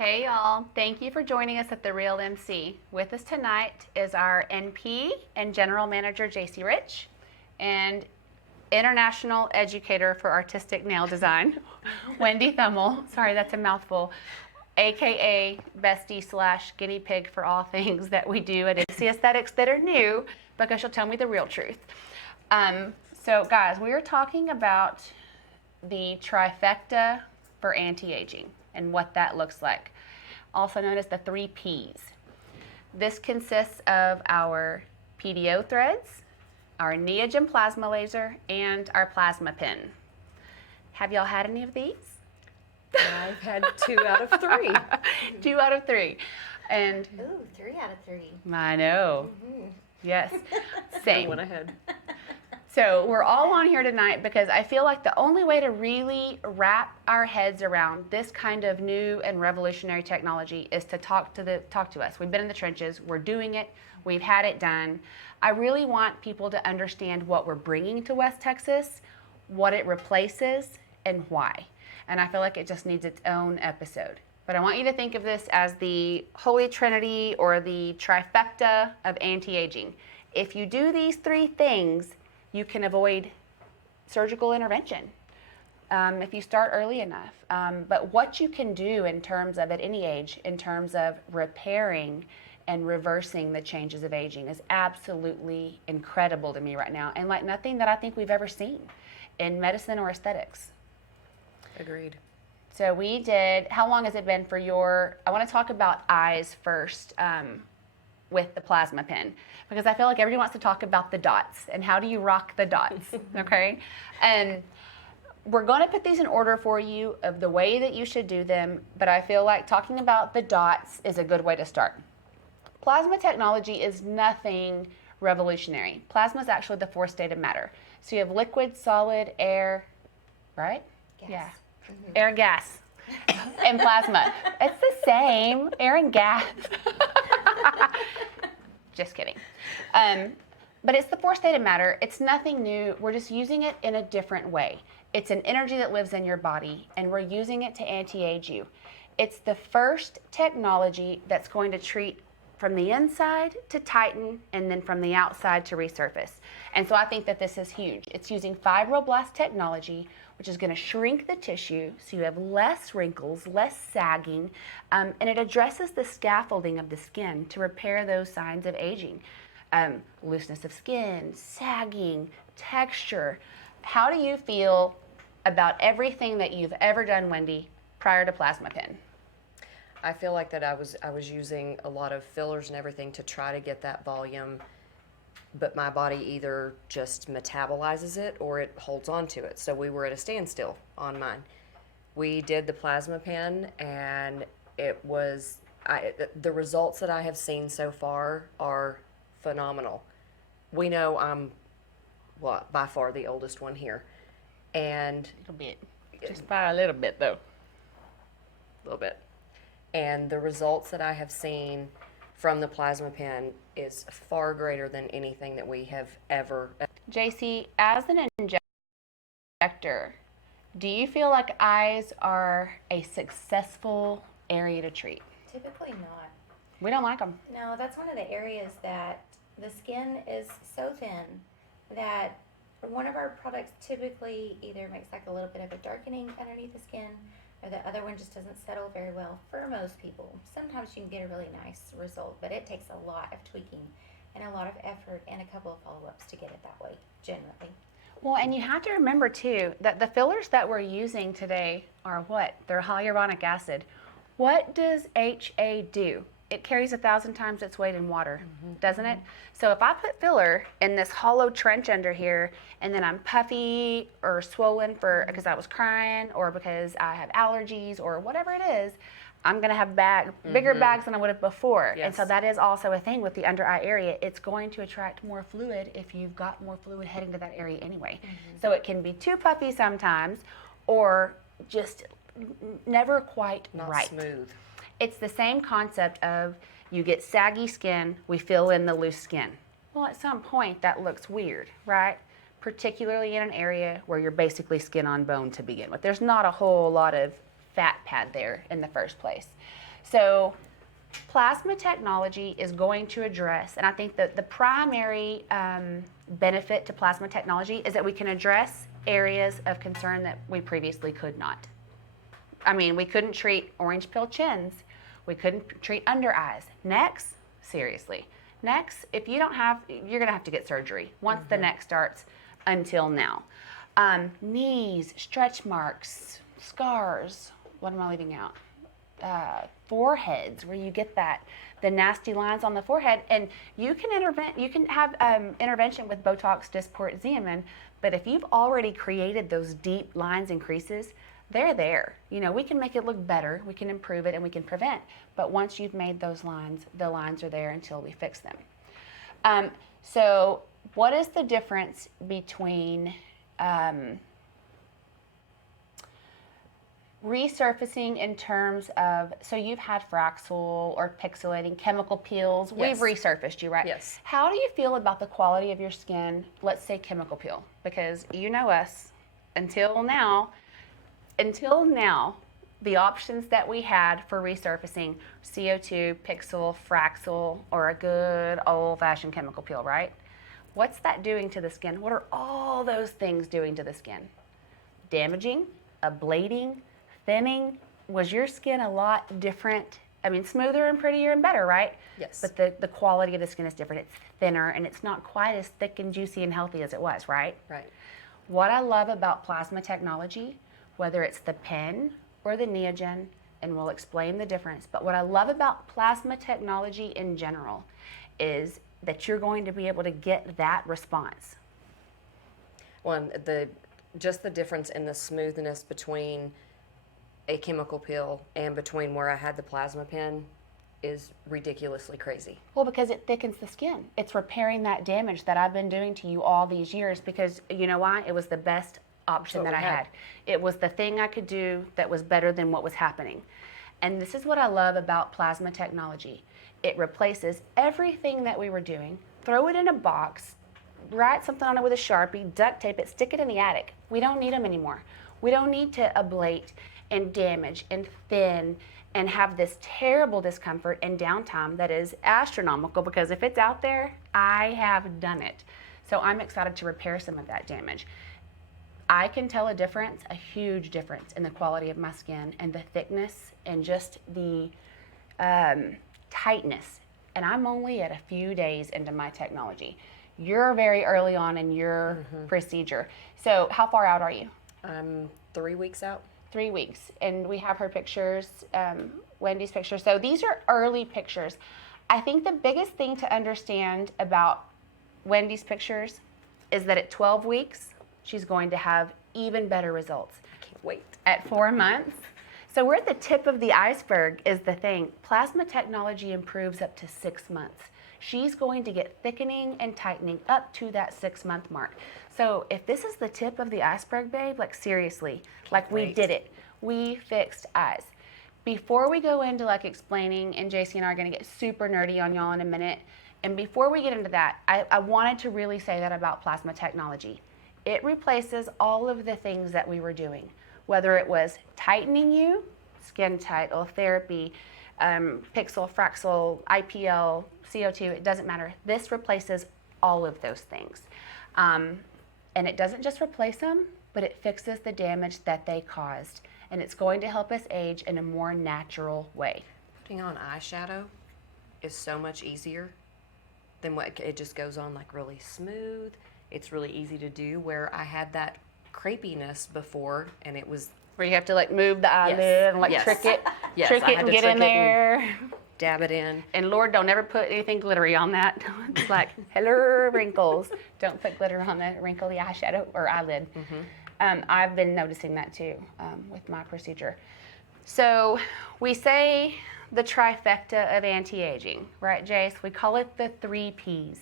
Hey y'all, thank you for joining us at TheRealMC. With us tonight is our NP and General Manager JC Rich and International Educator for Artistic Nail Design, Wendy Thummel. Sorry, that's a mouthful. AKA bestie / guinea pig for all things that we do at NC Aesthetics that are new, because she'll tell me the real truth. So guys, we are talking about the trifecta for anti-aging and what that looks like, also known as the 3 Ps. This consists of our Pdo Threads, our Neogen plasma laser, and our plasma pen. Have y'all had any of these? I've had 2 out of 3. 2 out of 3. And Ooh, 3 out of 3. I know. Mm-hmm. Yes. Same. I went ahead. So we're all on here tonight because I feel like the only way to really wrap our heads around this kind of new and revolutionary technology is to talk to us. We've been in the trenches. We're doing it. We've had it done. I really want people to understand what we're bringing to West Texas, what it replaces, and why. And I feel like it just needs its own episode. But I want you to think of this as the Holy Trinity or the Trifecta of Anti-Aging. If you do these 3 things, you can avoid surgical intervention if you start early enough. But what you can do in terms of, at any age, in terms of repairing and reversing the changes of aging is absolutely incredible to me right now, and like nothing that I think we've ever seen in medicine or aesthetics. Agreed. So we did, how long has it been for your, I want to talk about eyes first with the plasma pen, because I feel like everybody wants to talk about the dots and how do you rock the dots, okay? And we're going to put these in order for you of the way that you should do them, but I feel like talking about the dots is a good way to start. Plasma technology is nothing revolutionary. Plasma is actually the 4th state of matter. So you have liquid, solid, air, right? Gas. Yeah. Mm-hmm. Air, gas, and plasma. It's the same, air and gas. Just kidding. But it's the 4th state of matter. It's nothing new. We're just using it in a different way. It's an energy that lives in your body, and we're using it to anti-age you. It's the first technology that's going to treat from the inside to tighten, and then from the outside to resurface. And so I think that this is huge. It's using fibroblast technology, which is going to shrink the tissue so you have less wrinkles, less sagging, and it addresses the scaffolding of the skin to repair those signs of aging. Looseness of skin, sagging, texture. How do you feel about everything that you've ever done, Wendy, prior to plasma pen? I feel like that I was using a lot of fillers and everything to try to get that volume, but my body either just metabolizes it or it holds on to it. So we were at a standstill on mine. We did the plasma pen, and it was, the results that I have seen so far are phenomenal. We know I'm, by far the oldest one here. And A little bit. Just by a little bit, though. a little bit. And the results that I have seen from the plasma pen is far greater than anything that we have ever. JC, as an injector, do you feel like eyes are a successful area to treat? Typically not. We don't like them. No, that's one of the areas that the skin is so thin that one of our products typically either makes like a little bit of a darkening underneath the skin, or the other one just doesn't settle very well for most people. Sometimes you can get a really nice result, but it takes a lot of tweaking and a lot of effort and a couple of follow-ups to get it that way, generally. Well, and you have to remember, too, that the fillers that we're using today are what? They're hyaluronic acid. What does HA do? It carries 1,000 times its weight in water, doesn't it? So if I put filler in this hollow trench under here, and then I'm puffy or swollen because I was crying or because I have allergies or whatever it is, I'm going to have bigger bags than I would have before. Yes. And so that is also a thing with the under eye area. It's going to attract more fluid if you've got more fluid heading to that area anyway. So it can be too puffy sometimes, or just never quite Not right. smooth. It's the same concept of you get saggy skin, we fill in the loose skin. Well, at some point that looks weird, right? Particularly in an area where you're basically skin on bone to begin with. There's not a whole lot of fat pad there in the first place. So plasma technology is going to address, and I think that the primary benefit to plasma technology is that we can address areas of concern that we previously could not. I mean, we couldn't treat orange peel chins. We couldn't treat under eyes. Necks, seriously. Necks, if you don't have, you're going to have to get surgery once the neck starts until now. Knees, stretch marks, scars. What am I leaving out? Foreheads, where you get the nasty lines on the forehead, and you can have intervention with Botox, Dysport, Xeomin, but if you've already created those deep lines and creases, they're there. We can make it look better, we can improve it, and we can prevent, but once you've made those lines, the lines are there until we fix them. So what is the difference between resurfacing in terms of, so you've had Fraxel or pixelating chemical peels. Yes. We've resurfaced you, right? Yes. How do you feel about the quality of your skin, let's say chemical peel? Because you know us, until now, the options that we had for resurfacing, CO2, Pixel, Fraxel, or a good old-fashioned chemical peel, right? What's that doing to the skin? What are all those things doing to the skin? Damaging, ablating, thinning. Was your skin a lot different? I mean, smoother and prettier and better, right? Yes. But the quality of the skin is different. It's thinner, and it's not quite as thick and juicy and healthy as it was, right? Right. What I love about plasma technology, whether it's the pen or the Neogen, and we'll explain the difference, but what I love about plasma technology in general is that you're going to be able to get that response. Well, just the difference in the smoothness between a chemical peel and between where I had the plasma pen is ridiculously crazy. Well, because it thickens the skin. It's repairing that damage that I've been doing to you all these years, because you know why? It was the best option that I had. It was the thing I could do that was better than what was happening. And this is what I love about plasma technology. It replaces everything that we were doing, throw it in a box, write something on it with a Sharpie, duct tape it, stick it in the attic. We don't need them anymore. We don't need to ablate and damage and thin and have this terrible discomfort and downtime that is astronomical, because if it's out there, I have done it. So I'm excited to repair some of that damage. I can tell a difference, a huge difference in the quality of my skin and the thickness and just the tightness. And I'm only at a few days into my technology. You're very early on in your procedure. So how far out are you? I'm 3 weeks out. 3 weeks. And we have her pictures, Wendy's pictures. So these are early pictures. I think the biggest thing to understand about Wendy's pictures is that at 12 weeks, she's going to have even better results. I can't wait. At 4 months. So we're at the tip of the iceberg is the thing. Plasma technology improves up to 6 months. She's going to get thickening and tightening up to that 6-month mark. So if this is the tip of the iceberg, babe, like seriously, like we did it. We fixed eyes. Before we go into like explaining, and JC and I are gonna get super nerdy on y'all in a minute, and before we get into that, I wanted to really say that about plasma technology. It replaces all of the things that we were doing, whether it was tightening you, skin tight, therapy, Pixel, Fraxel, IPL, CO2, it doesn't matter. This replaces all of those things. And it doesn't just replace them, but it fixes the damage that they caused. And it's going to help us age in a more natural way. Putting on eyeshadow is so much easier than what it just goes on like really smooth. It's really easy to do, where I had that crepiness before, and it was Where you have to like move the eyelid and like trick it, Yes, trick I it had and to get trick in it there. dab it in. And Lord, don't ever put anything glittery on that. It's like, hello, wrinkles. Don't put glitter on the wrinkly eyeshadow or eyelid. I've been noticing that too with my procedure. So we say the trifecta of anti-aging, right, Jace? We call it the 3 Ps.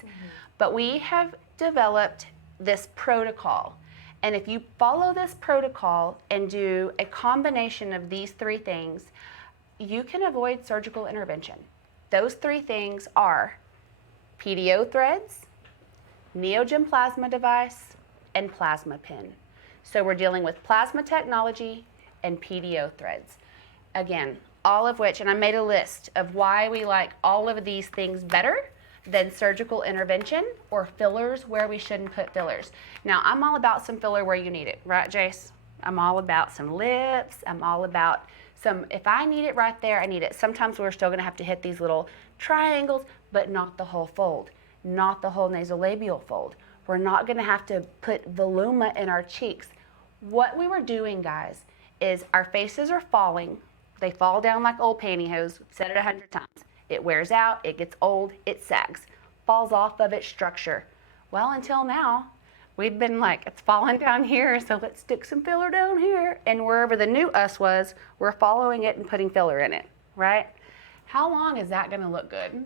But we have developed this protocol. And if you follow this protocol and do a combination of these 3 things, you can avoid surgical intervention. Those 3 things are Pdo Threads, Neogen plasma device, and plasma pen. So we're dealing with plasma technology and Pdo Threads. Again, all of which, and I made a list of why we like all of these things better than surgical intervention or fillers where we shouldn't put fillers. Now, I'm all about some filler where you need it, right, Jace? I'm all about some lips. I'm all about some, if I need it right there, I need it. Sometimes we're still gonna have to hit these little triangles, but not the whole fold, not the whole nasolabial fold. We're not gonna have to put voluma in our cheeks. What we were doing, guys, is our faces are falling. They fall down like old pantyhose. Said it 100 times. It wears out, it gets old, it sags, falls off of its structure. Well, until now, we've been like, it's falling down here, so let's stick some filler down here. And wherever the new us was, we're following it and putting filler in it, right? How long is that gonna look good?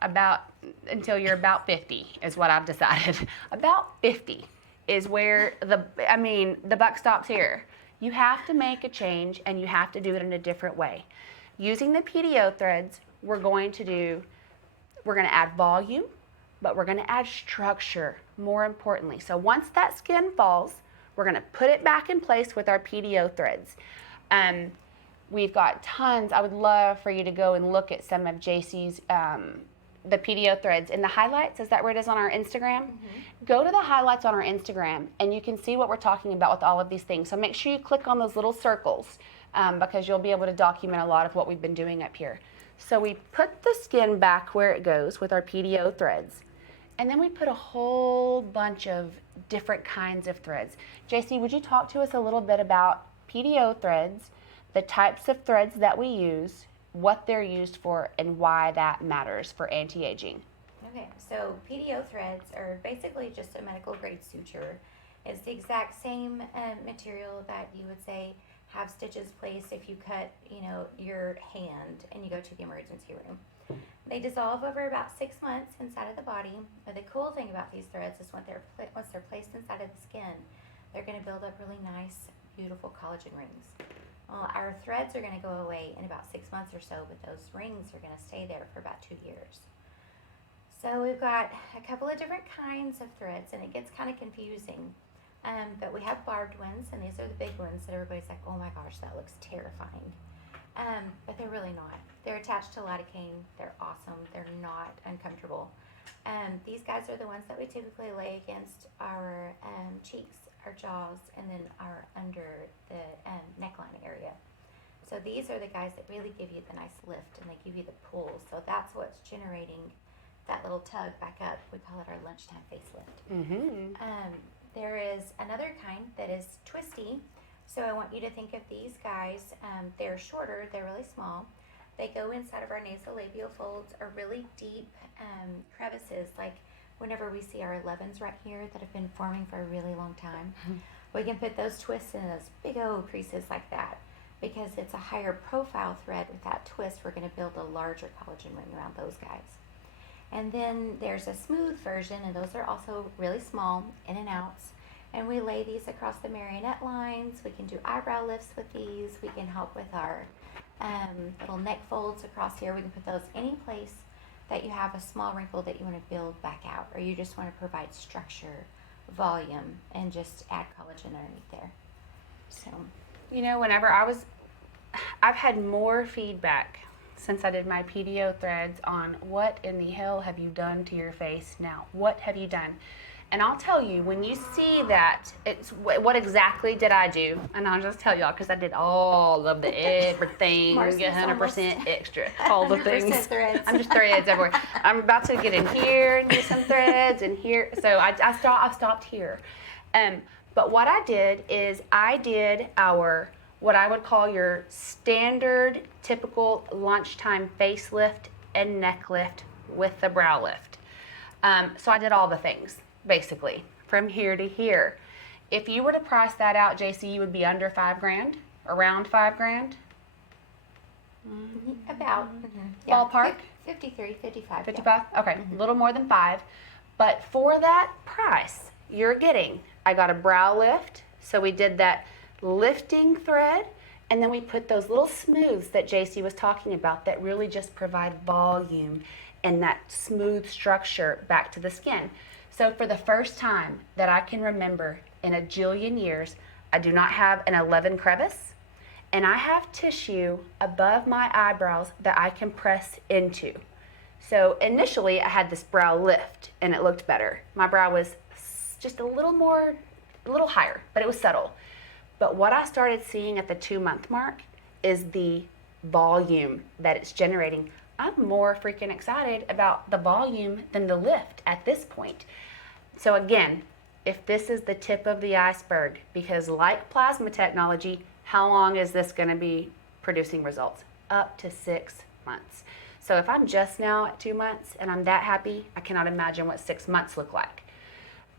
About until you're about 50 is what I've decided. About 50 is where the buck stops here. You have to make a change and you have to do it in a different way. Using the Pdo threads, we're going to add volume, but we're gonna add structure, more importantly. So once that skin falls, we're gonna put it back in place with our Pdo threads. We've got tons. I would love for you to go and look at some of JC's, the Pdo threads in the highlights. Is that where it is on our Instagram? Mm-hmm. Go to the highlights on our Instagram and you can see what we're talking about with all of these things. So make sure you click on those little circles because you'll be able to document a lot of what we've been doing up here. So we put the skin back where it goes with our Pdo threads. And then we put a whole bunch of different kinds of threads. JC, would you talk to us a little bit about Pdo threads, the types of threads that we use, what they're used for, and why that matters for anti-aging? Okay, so Pdo threads are basically just a medical grade suture. It's the exact same material that you would say have stitches placed if you cut, your hand and you go to the emergency room. They dissolve over about 6 months inside of the body. But the cool thing about these threads is once they're placed inside of the skin, they're going to build up really nice, beautiful collagen rings. Well, our threads are going to go away in about 6 months or so, but those rings are going to stay there for about 2 years. So we've got a couple of different kinds of threads, and it gets kind of confusing. But we have barbed ones, and these are the big ones that everybody's like, oh my gosh, that looks terrifying. But they're really not. They're attached to lidocaine. They're awesome. They're not uncomfortable. These guys are the ones that we typically lay against our cheeks, our jaws, and then our under the neckline area. So these are the guys that really give you the nice lift and they give you the pull. So that's what's generating that little tug back up. We call it our lunchtime facelift. Mm-hmm. There is another kind that is twisty. So I want you to think of these guys. They're shorter. They're really small. They go inside of our nasolabial folds or really deep crevices, like whenever we see our 11s right here that have been forming for a really long time, we can put those twists in those big old creases like that. Because it's a higher profile thread with that twist, we're going to build a larger collagen ring around those guys. And then there's a smooth version, and those are also really small, in and outs. And we lay these across the marionette lines. We can do eyebrow lifts with these. We can help with our little neck folds across here. We can put those any place that you have a small wrinkle that you want to build back out, or you just want to provide structure, volume, and just add collagen underneath there. So, whenever I've had more feedback since I did my Pdo threads on what in the hell have you done to your face now? What have you done? And I'll tell you, when you see that, it's what exactly did I do? And I'll just tell y'all, because I did all of the everything, 100% extra, all the things. Threads. I'm just threads everywhere. I'm about to get in here and do some threads and here. So I stopped here. But what I did is I did what I would call your standard, typical lunchtime facelift and neck lift with the brow lift. So I did all the things, basically, from here to here. If you were to price that out, JC, you would be under $5,000, around $5,000. About. Ballpark? 53, 55. 55? Okay, a little more than 5. But for that price, I got a brow lift, so we did that lifting thread, and then we put those little smooths that JC was talking about that really just provide volume and that smooth structure back to the skin. So for the first time that I can remember in a jillion years, I do not have an 11 crevice, and I have tissue above my eyebrows that I can press into. So initially I had this brow lift and it looked better. My brow was just a little higher, but it was subtle. But what I started seeing at the 2-month mark is the volume that it's generating. I'm more freaking excited about the volume than the lift at this point. So again, if this is the tip of the iceberg, because like plasma technology, how long is this going to be producing results? Up to 6 months. So if I'm just now at 2 months and I'm that happy, I cannot imagine what 6 months look like.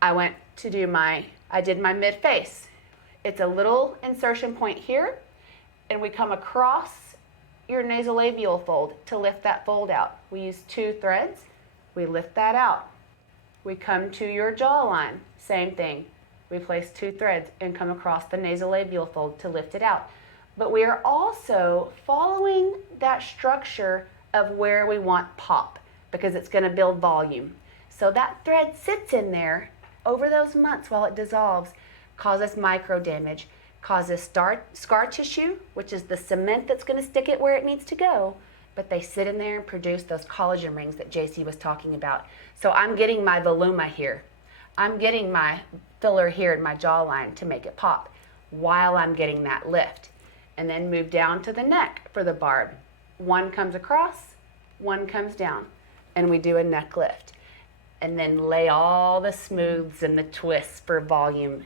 I did my mid face. It's a little insertion point here, and we come across your nasolabial fold to lift that fold out. We use 2 threads, we lift that out. We come to your jawline, same thing. We place 2 threads and come across the nasolabial fold to lift it out. But we are also following that structure of where we want pop, because it's going to build volume. So that thread sits in there over those months while it dissolves, causes micro damage, causes scar tissue, which is the cement that's going to stick it where it needs to go, but they sit in there and produce those collagen rings that JC was talking about. So I'm getting my voluma here. I'm getting my filler here in my jawline to make it pop while I'm getting that lift. And then move down to the neck for the barb. One comes across, one comes down, and we do a neck lift. And then lay all the smooths and the twists for volume.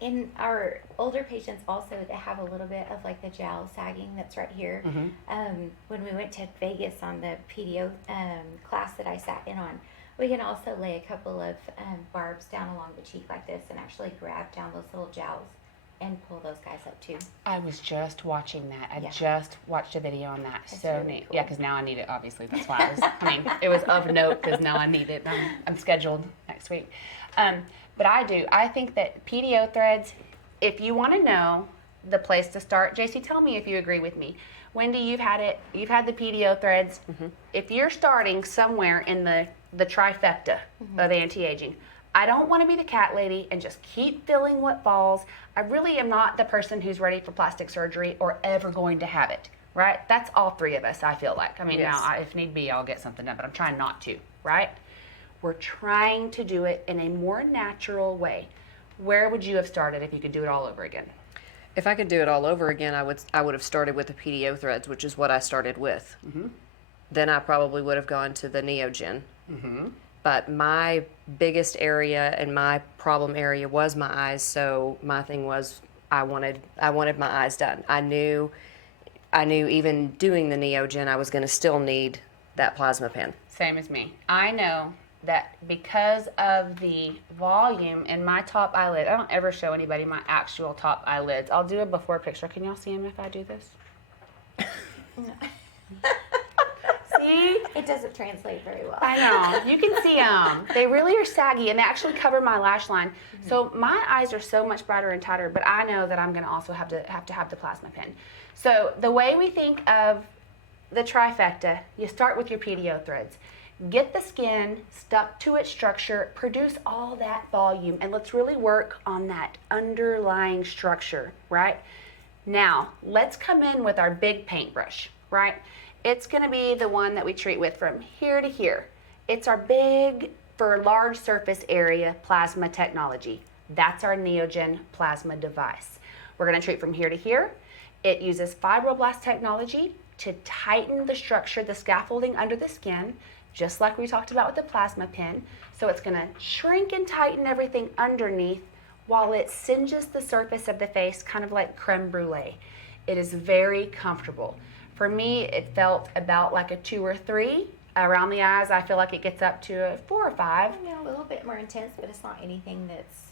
In our older patients also, they have a little bit of like the jowl sagging that's right here. When we went to Vegas on the Pdo class that I sat in on, we can also lay a couple of barbs down along the cheek like this and actually grab down those little jowls and pull those guys up too. I was just watching that. I Yeah. just watched a video on that. That's so really neat. cool. Yeah, because now I need it, obviously. That's why it was of note because now I need it. I'm scheduled next week. But I think that Pdo Threads, if you want to know the place to start, JC, tell me if you agree with me. Wendy, you've had the Pdo Threads. If you're starting somewhere in the trifecta of anti-aging, I don't want to be the cat lady and just keep filling what falls. I really am not the person who's ready for plastic surgery or ever going to have it, right? That's all 3 of us, I feel like. I mean, Yes. now, if need be, I'll get something done, but I'm trying not to, right? We're trying to do it in a more natural way. Where would you have started if you could do it all over again? If I could do it all over again, I would have started with the Pdo Threads, which is what I started with. Then I probably would have gone to the Neogen. But my biggest area and my problem area was my eyes. So my thing was I wanted my eyes done. I knew even doing the Neogen, I was going to still need that plasma pen. Same as me. I know that because of the volume in my top eyelid, I don't ever show anybody my actual top eyelids. I'll do a before picture. Can y'all see them if I do this? See? It doesn't translate very well. I know. You can see them. They really are saggy, and they actually cover my lash line. So my eyes are so much brighter and tighter, but I know that I'm going to also have to have the plasma pen. So the way we think of the trifecta, you start with your Pdo Threads. Get the skin stuck to its structure, produce all that volume, and let's really work on that underlying structure, right? Now, let's come in with our big paintbrush, right? It's going to be the one that we treat with from here to here. It's our big, for large surface area, plasma technology. That's our Neogen plasma device. We're going to treat from here to here. It uses fibroblast technology to tighten the structure, the scaffolding under the skin, just like we talked about with the plasma pen. So it's going to shrink and tighten everything underneath while it singes the surface of the face, kind of like creme brulee. It is very comfortable. For me, it felt about like a 2 or 3. Around the eyes, I feel like it gets up to a 4 or 5. A little bit more intense, but it's not anything that's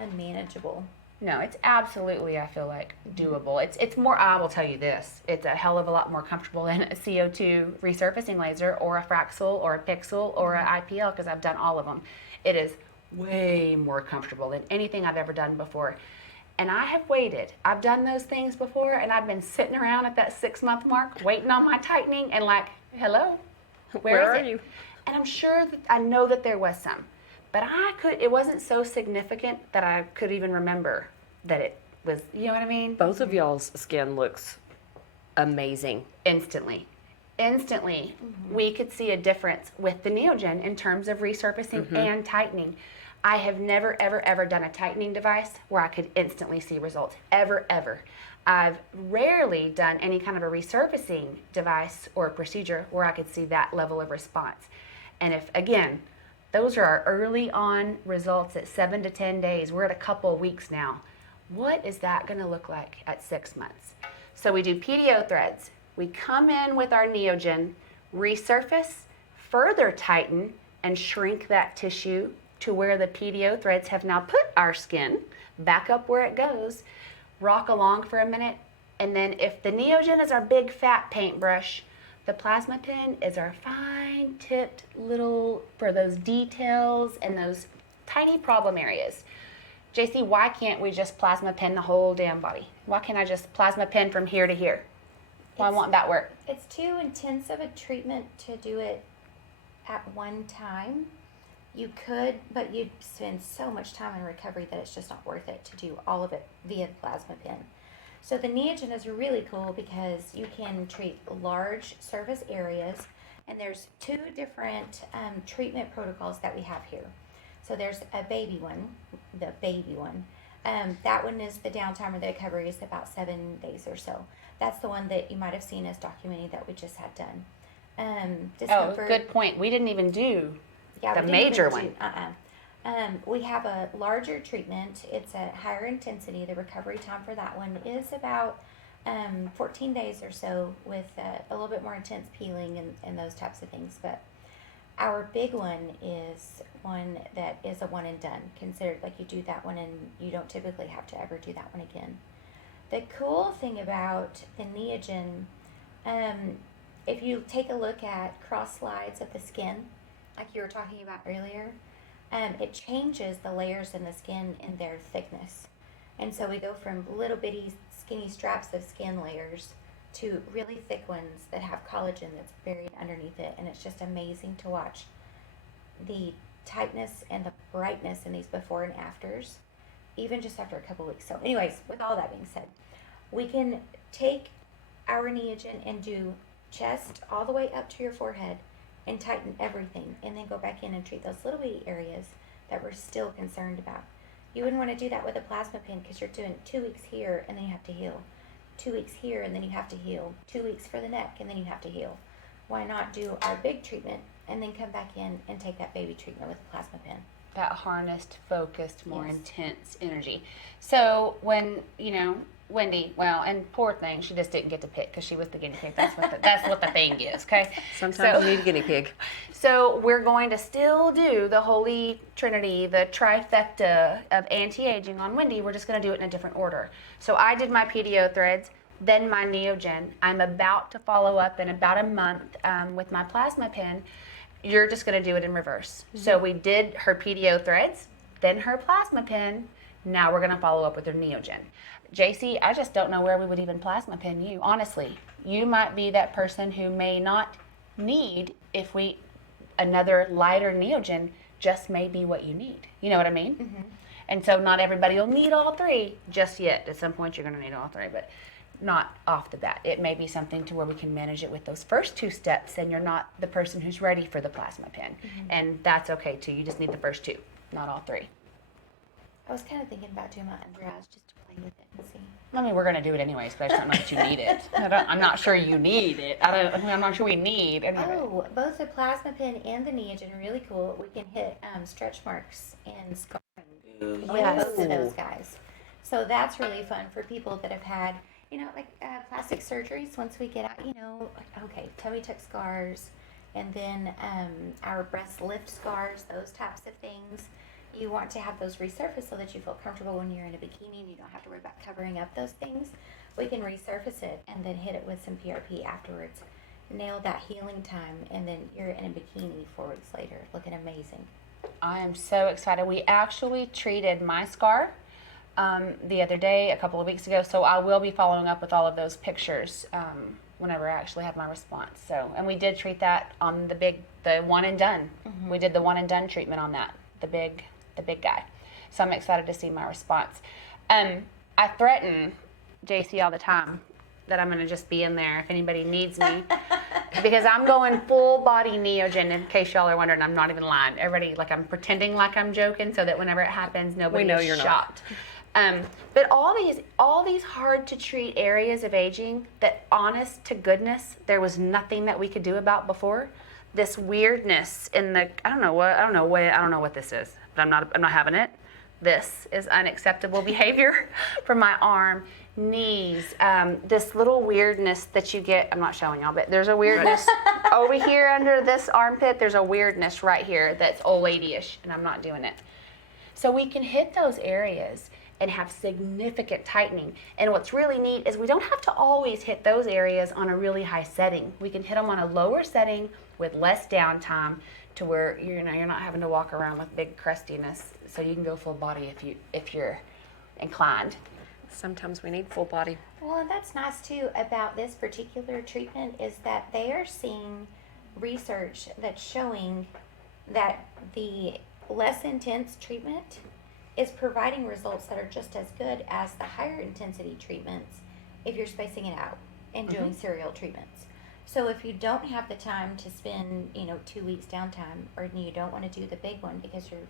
unmanageable. No, it's absolutely, I feel like, doable. It's more, I will tell you this, it's a hell of a lot more comfortable than a CO2 resurfacing laser or a Fraxel or a Pixel or an IPL, because I've done all of them. It is way more comfortable than anything I've ever done before. And I have waited. I've done those things before, and I've been sitting around at that 6-month mark waiting on my tightening and like, hello, where are is it? you? And I'm sure that I know that there was some. But it wasn't so significant that I could even remember that was, you know what I mean? Both of y'all's skin looks amazing. Instantly, we could see a difference with the Neogen in terms of resurfacing and tightening. I have never, ever, ever done a tightening device where I could instantly see results. Ever, ever. I've rarely done any kind of a resurfacing device or procedure where I could see that level of response. And if, again, those are our early on results at 7 to 10 days. We're at a couple of weeks now. What is that going to look like at 6 months? So we do Pdo Threads. We come in with our Neogen, resurface, further tighten, and shrink that tissue to where the Pdo Threads have now put our skin back up where it goes, rock along for a minute, and then if the Neogen is our big fat paintbrush, the plasma pen is our fine tipped little, for those details and those tiny problem areas. JC, why can't we just plasma pen the whole damn body? Why can't I just plasma pen from here to here? Why won't that work? It's too intense of a treatment to do it at one time. You could, but you'd spend so much time in recovery that it's just not worth it to do all of it via the plasma pen. So the Neogen is really cool because you can treat large surface areas, and there's 2 different treatment protocols that we have here. So there's a baby one, the baby one. That one is the downtime or the recovery is about 7 days or so. That's the one that you might have seen us documenting that we just had done. Oh, good point. We didn't even do the major one. We have a larger treatment. It's a higher intensity. The recovery time for that one is about 14 days or so with a little bit more intense peeling and those types of things. But our big one is one that is a one and done. Considered like you do that one and you don't typically have to ever do that one again. The cool thing about the Neogen, if you take a look at cross slides of the skin, like you were talking about earlier, it changes the layers in the skin and their thickness. And so we go from little bitty skinny straps of skin layers to really thick ones that have collagen that's buried underneath it. And it's just amazing to watch the tightness and the brightness in these before and afters, even just after a couple weeks. So anyways, with all that being said, we can take our Neogen and do chest all the way up to your forehead and tighten everything, and then go back in and treat those little bitty areas that we're still concerned about. You wouldn't want to do that with a plasma pen because you're doing 2 weeks here and then you have to heal. 2 weeks here and then you have to heal. 2 weeks for the neck and then you have to heal. Why not do our big treatment and then come back in and take that baby treatment with a plasma pen? That harnessed, focused, more Yes. intense energy. So when, Wendy, well, and poor thing, she just didn't get to pick because she was the guinea pig. That's what the thing is, okay? Sometimes you need a guinea pig. So we're going to still do the Holy Trinity, the Trifecta of Anti-Aging on Wendy. We're just going to do it in a different order. So I did my Pdo Threads, then my Neogen. I'm about to follow up in about a month with my plasma pen. You're just going to do it in reverse. Mm-hmm. So we did her Pdo Threads, then her plasma pen. Now we're going to follow up with her Neogen. JC, I just don't know where we would even plasma pen you. Honestly, you might be that person who may not need, another lighter Neogen just may be what you need. You know what I mean? Mm-hmm. And so not everybody will need all 3 just yet. At some point you're going to need all 3, but not off the bat. It may be something to where we can manage it with those first 2 steps, and you're not the person who's ready for the plasma pen. Mm-hmm. And that's okay too. You just need the first 2, not all 3. I was kind of thinking about doing my undereyes just to play with it and see. I mean, we're going to do it anyways, but I just don't know that you need it. I'm not sure you need it. I'm not sure we need any of it. Oh, both the plasma pen and the Neogen are really cool. We can hit stretch marks and scarring on both of those guys. So that's really fun for people that have had, plastic surgeries. Once we get out, tummy tuck scars, and then our breast lift scars, those types of things. You want to have those resurface so that you feel comfortable when you're in a bikini and you don't have to worry about covering up those things. We can resurface it and then hit it with some PRP afterwards. Nail that healing time, and then you're in a bikini 4 weeks later, looking amazing. I am so excited. We actually treated my scar the other day, a couple of weeks ago, so I will be following up with all of those pictures whenever I actually have my response. So, and we did treat that on the one and done. Mm-hmm. We did the one and done treatment on that, the big guy. So I'm excited to see my response. I threaten JC all the time that I'm going to just be in there if anybody needs me. Because I'm going full body Neogen, in case y'all are wondering. I'm not even lying. Everybody, like, I'm pretending like I'm joking so that whenever it happens, nobody know is you're not. shocked. But all these hard to treat areas of aging that, honest to goodness, there was nothing that we could do about before. This weirdness in the I don't know what this is, but I'm not having it. This is unacceptable behavior from my arm, knees, this little weirdness that you get. I'm not showing y'all, but there's a weirdness over here under this armpit. There's a weirdness right here that's old lady-ish, and I'm not doing it. So we can hit those areas and have significant tightening. And what's really neat is we don't have to always hit those areas on a really high setting. We can hit them on a lower setting with less downtime to where you're not having to walk around with big crustiness. So you can go full body if you're inclined. Sometimes we need full body. Well, and that's nice too about this particular treatment is that they are seeing research that's showing that the less intense treatment is providing results that are just as good as the higher intensity treatments if you're spacing it out and doing serial treatments. So if you don't have the time to spend, 2 weeks downtime, or you don't want to do the big one because you're,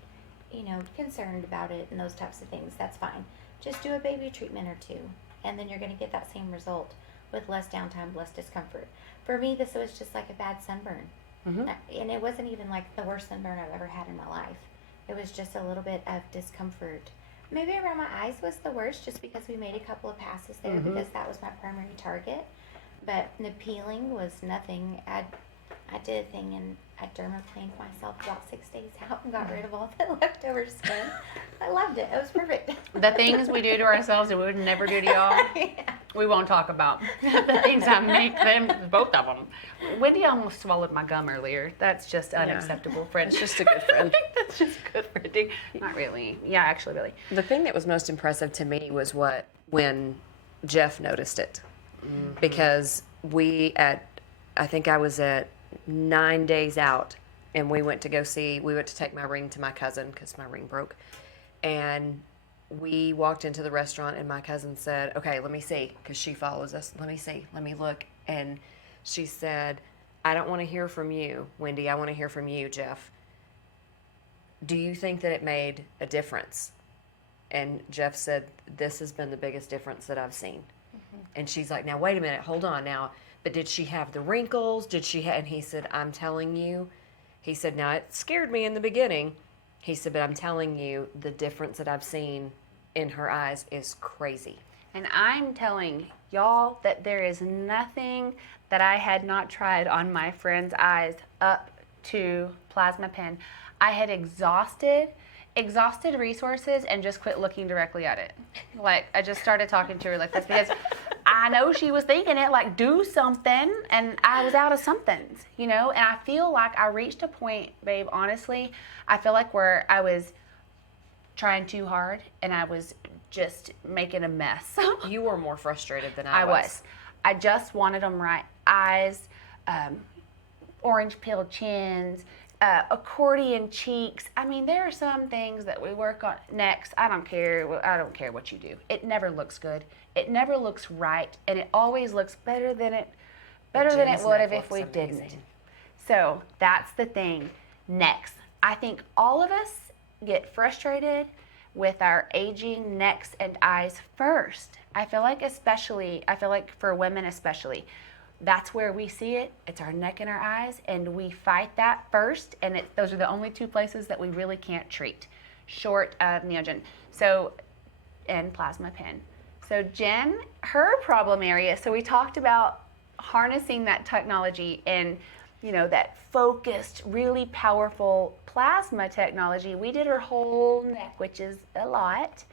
concerned about it and those types of things, that's fine. Just do a baby treatment or two, and then you're going to get that same result with less downtime, less discomfort. For me, this was just like a bad sunburn. And it wasn't even like the worst sunburn I've ever had in my life. It was just a little bit of discomfort. Maybe around my eyes was the worst, just because we made a couple of passes there because that was my primary target. But the peeling was nothing. I did a thing and I dermaplaned myself about 6 days out and got rid of all the leftover skin. I loved it. It was perfect. The things we do to ourselves that we would never do to y'all, we won't talk about. The things I make them, both of them. Wendy almost swallowed my gum earlier. That's just unacceptable, friend. It's just a good friend. I think that's just good friending. Not really. Yeah, actually, really. The thing that was most impressive to me was when Jeff noticed it. Because I think I was at 9 days out, and we went to take my ring to my cousin because my ring broke. And we walked into the restaurant, and my cousin said, "Okay, let me see," because she follows us. "Let me see, let me look." And she said, "I don't want to hear from you, Wendy. I want to hear from you, Jeff. Do you think that it made a difference?" And Jeff said, "This has been the biggest difference that I've seen." And she's like, "Now, wait a minute, hold on now. But did she have the wrinkles? And he said, "I'm telling you." He said, "Now, it scared me in the beginning." He said, "But I'm telling you, the difference that I've seen in her eyes is crazy." And I'm telling y'all that there is nothing that I had not tried on my friend's eyes up to plasma pen. I had exhausted resources and just quit looking directly at it. Like, I just started talking to her like this because I know she was thinking it, like, do something, and I was out of somethings, And I feel like I reached a point, babe, honestly, I feel like where I was trying too hard and I was just making a mess. You were more frustrated than I was. I just wanted them right. Eyes, orange peeled chins, accordion cheeks. I mean, there are some things that we work on next. I don't care what you do. It never looks good. It never looks right, and it always looks better than it would have if we didn't. So that's the thing. Next, I think all of us get frustrated with our aging necks and eyes first. I feel like for women especially, that's where we see it. It's our neck and our eyes, and we fight that first, and those are the only two places that we really can't treat, short of Neogen. And plasma pen. So Jen, her problem area, so we talked about harnessing that technology and, that focused, really powerful plasma technology. We did her whole neck, which is a lot,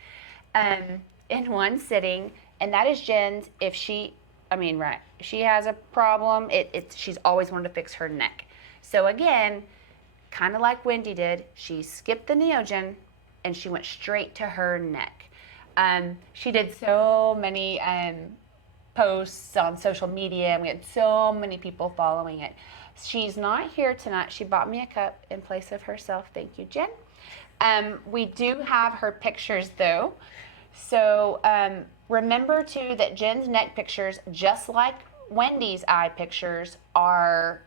in one sitting, and that is Jen's. If she has a problem, she's always wanted to fix her neck. So again, kind of like Wendy did, she skipped the Neogen and she went straight to her neck. She did so many posts on social media, and we had so many people following it. She's not here tonight. She bought me a cup in place of herself. Thank you, Jen. We do have her pictures, though. So remember too that Jen's neck pictures, just like Wendy's eye pictures, are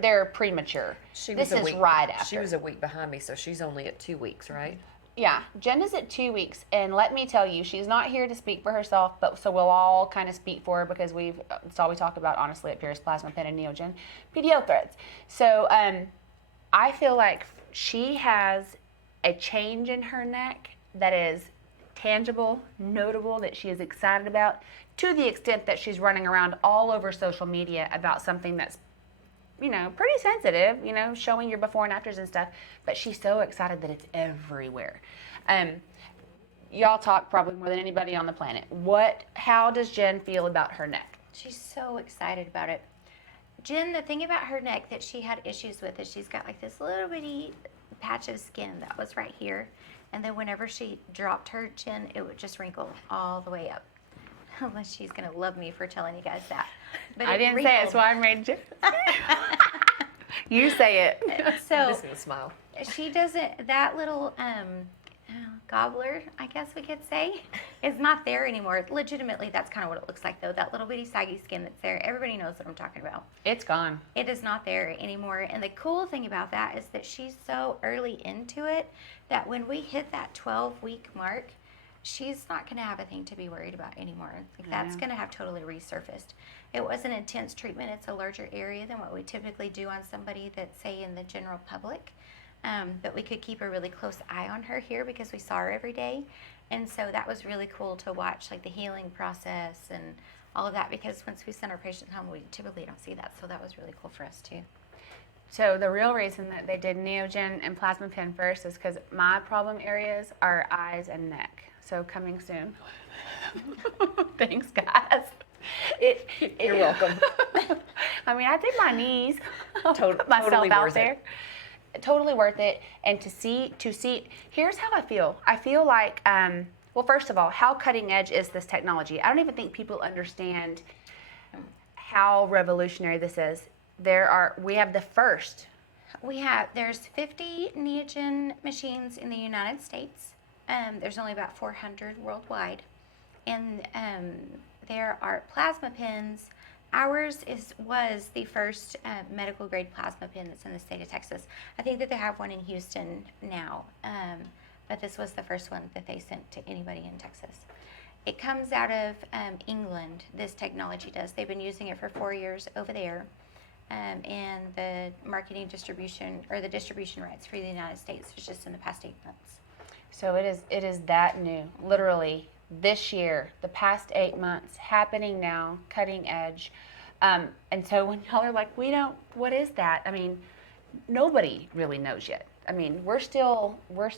they're premature. This is right after. She was a week behind me, so she's only at 2 weeks, right? Yeah, Jen is at 2 weeks, and let me tell you, she's not here to speak for herself, but so we'll all kind of speak for her because it's all we talk about, honestly, at Pierce Plasma Pen and Neogen Pdo Threads. So I feel like she has a change in her neck that is tangible, notable, that she is excited about, to the extent that she's running around all over social media about something that's, pretty sensitive, showing your before and afters and stuff, but she's so excited that it's everywhere. Y'all talk probably more than anybody on the planet. How does Jen feel about her neck? She's so excited about it. Jen, the thing about her neck that she had issues with is she's got like this little bitty patch of skin that was right here. And then whenever she dropped her chin, it would just wrinkle all the way up. Unless she's going to love me for telling you guys that. But I didn't say it, so I made Jen. You say it. I'm So just gonna smile. she doesn't, that little gobbler, I guess we could say, is not there anymore. Legitimately, that's kind of what it looks like, though. That little bitty saggy skin that's there. Everybody knows what I'm talking about. It's gone. It is not there anymore. And the cool thing about that is that she's so early into it that when we hit that 12-week mark, she's not going to have a thing to be worried about anymore. Like, that's going to have totally resurfaced. It was an intense treatment. It's a larger area than what we typically do on somebody that's, say, in the general public. But we could keep a really close eye on her here because we saw her every day. And so that was really cool to watch, like the healing process and all of that, because once we send our patients home, we typically don't see that. So that was really cool for us too. So the real reason that they did Neogen and Plasma Pen first is because my problem areas are eyes and neck. So coming soon. Thanks, guys. You're welcome. I mean, I did my knees. Put myself totally out worth there. it. Totally worth it. And to see, here's how I feel. I feel like, well, first of all, how cutting edge is this technology? I don't even think people understand how revolutionary this is. We have the first. There's 50 Neogen machines in the United States. There's only about 400 worldwide. And there are plasma pens. Ours was the first medical grade plasma pen that's in the state of Texas. I think that they have one in Houston now, but this was the first one that they sent to anybody in Texas. It comes out of England, this technology does. They've been using it for 4 years over there. And the marketing distribution, or the distribution rights for the United States was just in the past 8 months. So it is that new, literally this year, the past 8 months, happening now, cutting edge. And so when y'all are like, what is that? I mean, nobody really knows yet. I mean, we're still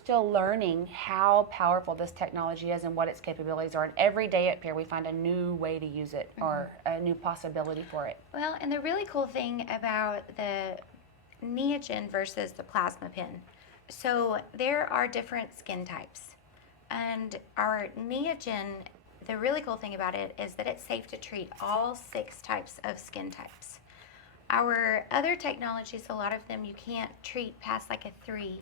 learning how powerful this technology is and what its capabilities are. And every day at Peer, we find a new way to use it or a new possibility for it. Well, and the really cool thing about the Neogen versus the plasma pen, so there are different skin types. And our Neogen, the really cool thing about it is that it's safe to treat all 6 types of skin types. Our other technologies, a lot of them you can't treat past like a 3,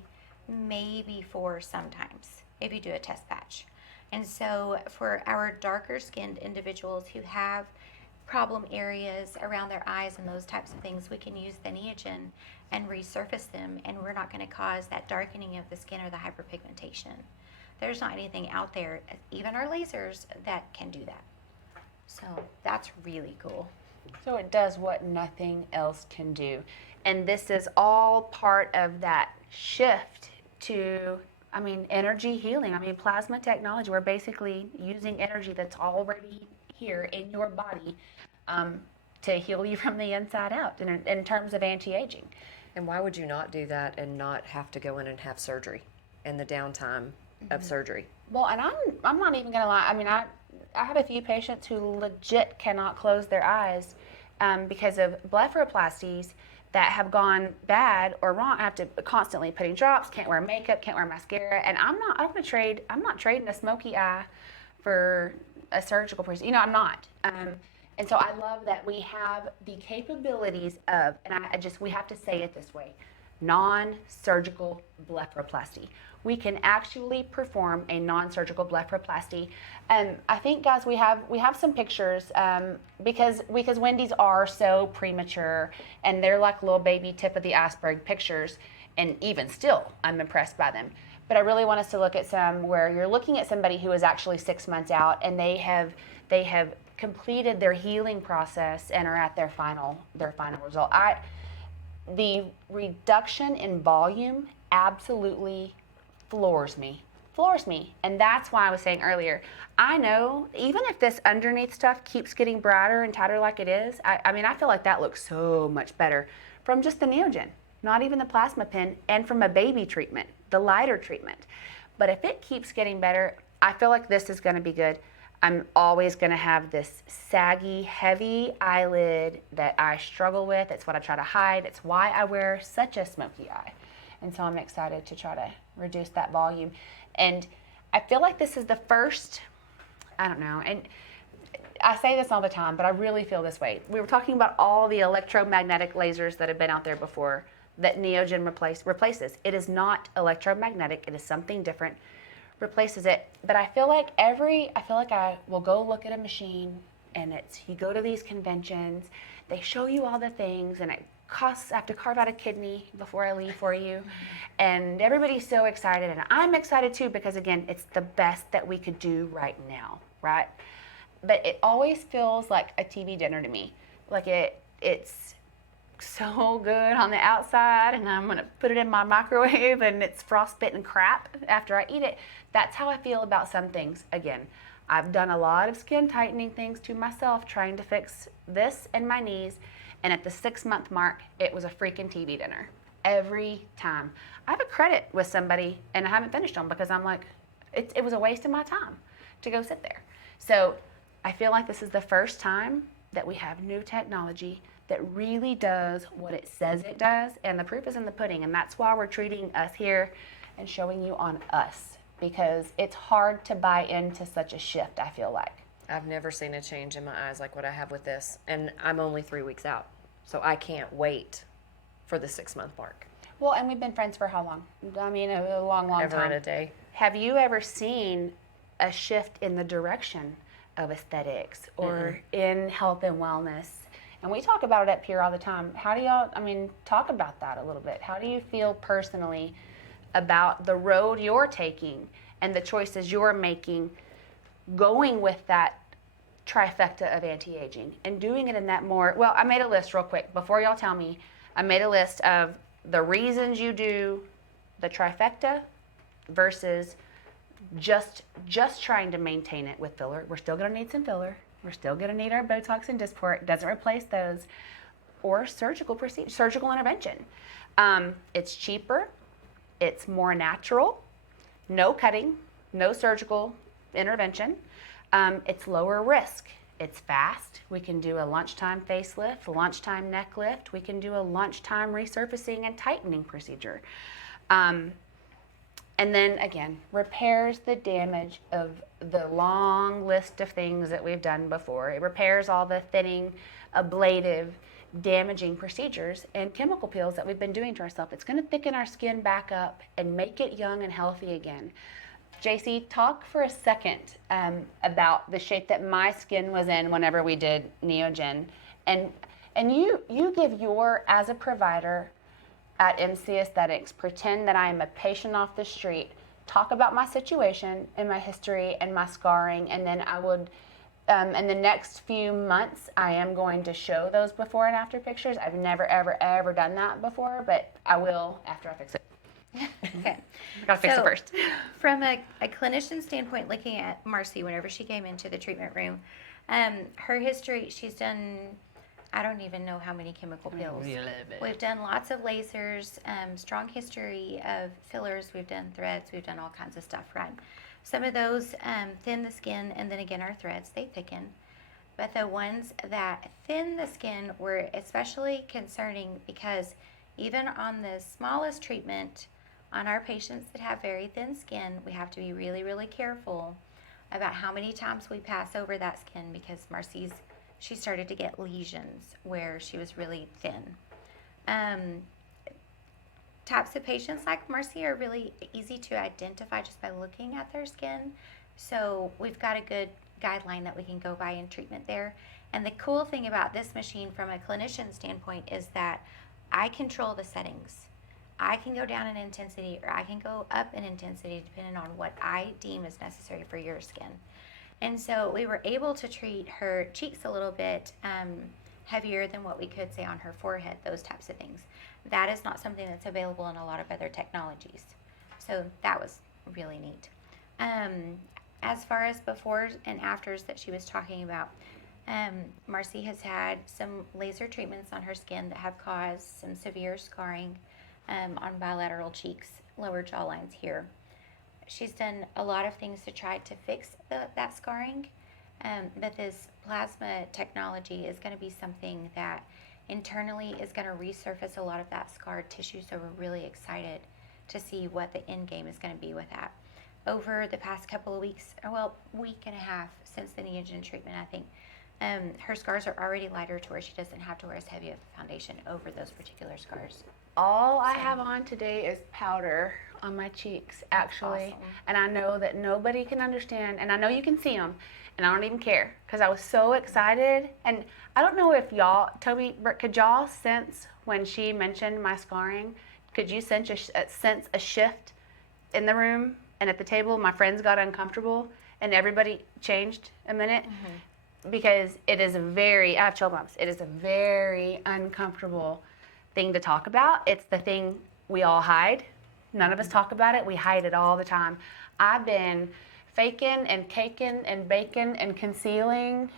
maybe 4 sometimes, if you do a test patch. And so for our darker skinned individuals who have problem areas around their eyes and those types of things, we can use the Neogen and resurface them, and we're not going to cause that darkening of the skin or the hyperpigmentation. There's not anything out there, even our lasers, that can do that. So that's really cool. So it does what nothing else can do. And this is all part of that shift to, energy healing. Plasma technology. We're basically using energy that's already here in your body to heal you from the inside out in terms of anti-aging. And why would you not do that and not have to go in and have surgery and the downtime of surgery? Well, and I'm not even gonna lie. I have a few patients who legit cannot close their eyes because of blepharoplasties that have gone bad or wrong. I have to constantly putting drops, can't wear makeup, can't wear mascara, and I'm not trading a smoky eye for a surgical procedure. I'm not. And so I love that we have the capabilities of, and we have to say it this way, non-surgical blepharoplasty. We can actually perform a non-surgical blepharoplasty. I think, guys, we have some pictures because Wendy's are so premature and they're like little baby tip of the iceberg pictures, and even still, I'm impressed by them. But I really want us to look at some where you're looking at somebody who is actually 6 months out and they have completed their healing process and are at their final result. The reduction in volume absolutely floors me. And that's why I was saying earlier, I know even if this underneath stuff keeps getting brighter and tighter like it is, I mean, I feel like that looks so much better from just the Neogen, not even the plasma pen, and from a baby treatment, the lighter treatment. But if it keeps getting better, I feel like this is going to be good. I'm always going to have this saggy, heavy eyelid that I struggle with. It's what I try to hide. It's why I wear such a smoky eye. And so I'm excited to try to reduce that volume. And I feel like this is the first, I don't know, and I say this all the time, but I really feel this way. We were talking about all the electromagnetic lasers that have been out there before that Neogen replaces. It is not electromagnetic. It is something different. Replaces it. But I feel like I will go look at a machine, and you go to these conventions, they show you all the things, and it costs, I have to carve out a kidney before I leave for you. And everybody's so excited, and I'm excited too, because again, it's the best that we could do right now, right? But it always feels like a TV dinner to me. Like it's so good on the outside, and I'm gonna put it in my microwave and it's frostbitten crap after I eat it. That's how I feel about some things. Again, I've done a lot of skin tightening things to myself trying to fix this and my knees, and at the 6-month mark, it was a freaking TV dinner every time. I have a credit with somebody and I haven't finished them because I'm like, it was a waste of my time to go sit there. So I feel like this is the first time that we have new technology that really does what it says it does, and the proof is in the pudding, and that's why we're treating us here and showing you on us, because it's hard to buy into such a shift, I feel like. I've never seen a change in my eyes like what I have with this, and I'm only 3 weeks out, so I can't wait for the 6-month mark. Well, and we've been friends for how long? I mean, a long time. Ever in a day. Have you ever seen a shift in the direction of aesthetics or in health and wellness? And we talk about it up here all the time. How do y'all, talk about that a little bit. How do you feel personally about the road you're taking and the choices you're making, going with that trifecta of anti-aging and doing it in that more, well, I made a list real quick before y'all tell me. I made a list of the reasons you do the trifecta versus just trying to maintain it with filler. We're still going to need some filler. We're still going to need our Botox and Dysport. Doesn't replace those. Or surgical intervention. It's cheaper. It's more natural. No cutting. No surgical intervention. It's lower risk. It's fast. We can do a lunchtime facelift, a lunchtime neck lift. We can do a lunchtime resurfacing and tightening procedure. And then again, repairs the damage of the long list of things that we've done before. It repairs all the thinning, ablative, damaging procedures and chemical peels that we've been doing to ourselves. It's going to thicken our skin back up and make it young and healthy again. JC, talk for a second about the shape that my skin was in whenever we did Neogen. And you give your, as a provider, at MC Aesthetics, pretend that I am a patient off the street, talk about my situation and my history and my scarring, and then I would, in the next few months, I am going to show those before and after pictures. I've never, ever done that before, but I will after I fix it. Okay. I gotta fix it first. From a clinician standpoint, looking at Marcy, whenever she came into the treatment room, her history, she's done, I don't even know how many chemical peels. We've done lots of lasers, strong history of fillers. We've done threads. We've done all kinds of stuff, right? Some of those thin the skin, and then again, our threads, they thicken. But the ones that thin the skin were especially concerning because even on the smallest treatment, on our patients that have very thin skin, we have to be really, really careful about how many times we pass over that skin because she started to get lesions where she was really thin. types of patients like Marcy are really easy to identify just by looking at their skin. So we've got a good guideline that we can go by in treatment there. And the cool thing about this machine from a clinician standpoint is that I control the settings. I can go down in intensity or I can go up in intensity depending on what I deem is necessary for your skin. And so we were able to treat her cheeks a little bit heavier than what we could say on her forehead, those types of things. That is not something that's available in a lot of other technologies. So that was really neat. As far as befores and afters that she was talking about, Marcy has had some laser treatments on her skin that have caused some severe scarring on bilateral cheeks, lower jaw lines here. She's done a lot of things to try to fix that scarring, but this plasma technology is going to be something that internally is going to resurface a lot of that scarred tissue, so we're really excited to see what the end game is going to be with that. Over the past couple of weeks, week and a half since the Neogen treatment, I think, her scars are already lighter to where she doesn't have to wear as heavy of a foundation over those particular scars. All I have on today is powder on my cheeks, actually. Awesome. And I know that nobody can understand, and I know you can see them, and I don't even care, because I was so excited. And I don't know if y'all, Toby, could y'all sense when she mentioned my scarring? Could you sense a shift in the room and at the table? My friends got uncomfortable, and everybody changed a minute. Because it is I have chill bumps. It is a very uncomfortable thing to talk about. It's the thing we all hide. None of us talk about it. We hide it all the time. I've been faking and caking and baking and concealing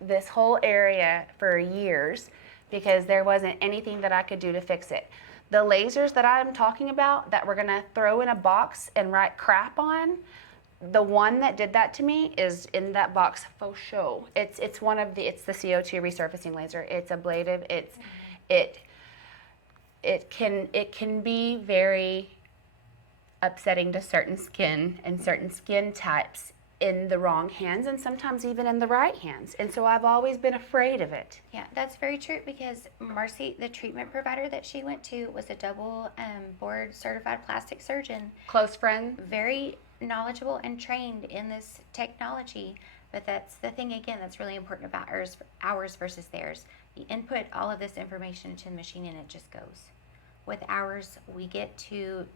this whole area for years because there wasn't anything that I could do to fix it. The lasers that I'm talking about that we're gonna throw in a box and write crap on, the one that did that to me is in that box faux show. It's the CO2 resurfacing laser. It's ablative. It can be very upsetting to certain skin and certain skin types in the wrong hands and sometimes even in the right hands. And so I've always been afraid of it. Yeah, that's very true because Marcy, the treatment provider that she went to, was a double board certified plastic surgeon. Close friend. Very knowledgeable and trained in this technology. But that's the thing, again, that's really important about ours versus theirs. You input all of this information into the machine and it just goes. With ours, we get to